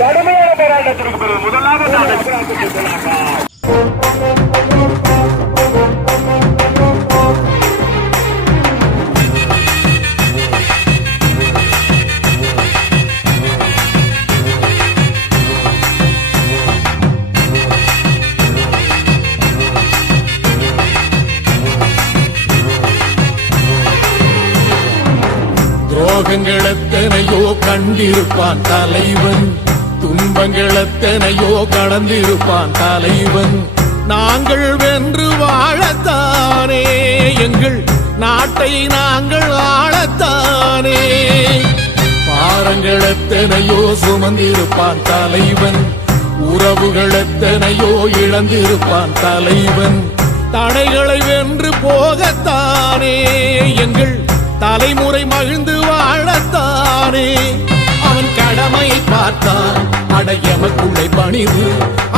கடுமையான போராட்டத்திற்கு முதலாவது துரோகங்கள் எத்தனையோ கண்டிருப்பான் தலைவன், துன்பங்கள் எத்தனையோ கடந்திருப்பான் தலைவன். நாங்கள் வென்று வாழத்தானே எங்கள் நாட்டை நாங்கள் ஆளத்தானே. பாரங்கள் எத்தனையோ சுமந்திருப்பான் தலைவன், உறவுகள் எத்தனையோ இழந்திருப்பான் தலைவன். தடைகளை வென்று போகத்தானே எங்கள் தலைமுறை மகிழ்ந்து வாழத்தானே. அவன் கடமையை பார்த்தான் அடையமக்குள்ளே பணிவு,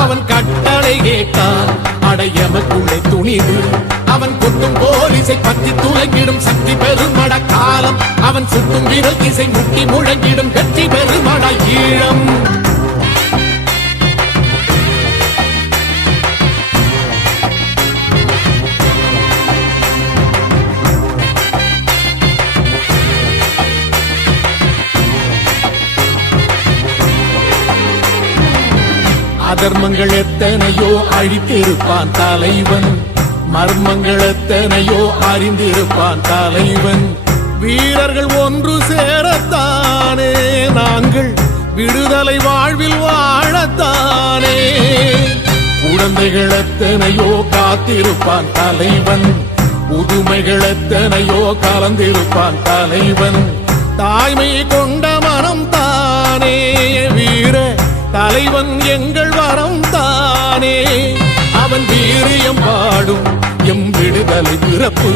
அவன் கட்டளை கேட்டான் அடையமக்குள்ளே துணிவு. அவன் கொட்டும் போலீசை பற்றி துளைக்கிடும் சக்தி பெருமட காலம், அவன் சுட்டும் விரல் திசை முட்டி முழங்கிடும் வெற்றி பெருமட ஈழம். அதர்மங்கள் எத்தனையோ அழித்திருப்பான் தலைவன், மர்மங்கள் எத்தனையோ அறிந்திருப்பான் தலைவன். வீரர்கள் ஒன்று சேரத்தானே நாங்கள் விடுதலை வாழ்வில் வாழத்தானே. குழந்தைகள் எத்தனையோ காத்திருப்பான் தலைவன், புதுமைகள் எத்தனையோ கலந்திருப்பான் தலைவன். தாய்மையை கொண்ட மனம் தானே வீர தலைவன் எங்கள் வரம் தானே. அவன் வீரியம் பாடும் எம் விடுதலை பிறப்பு,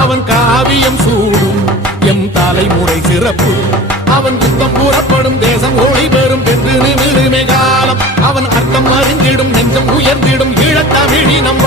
அவன் காவியம் சூடும் எம் தலைமுறை சிறப்பு. அவன் யுத்தம் புறப்படும் தேசம் ஒளி பெறும் என்று நிமிருமே காலம், அவன் அர்த்தம் அறிந்திடும் நெஞ்சம் உயர்ந்திடும் ஈழத்தமிழி நம்ப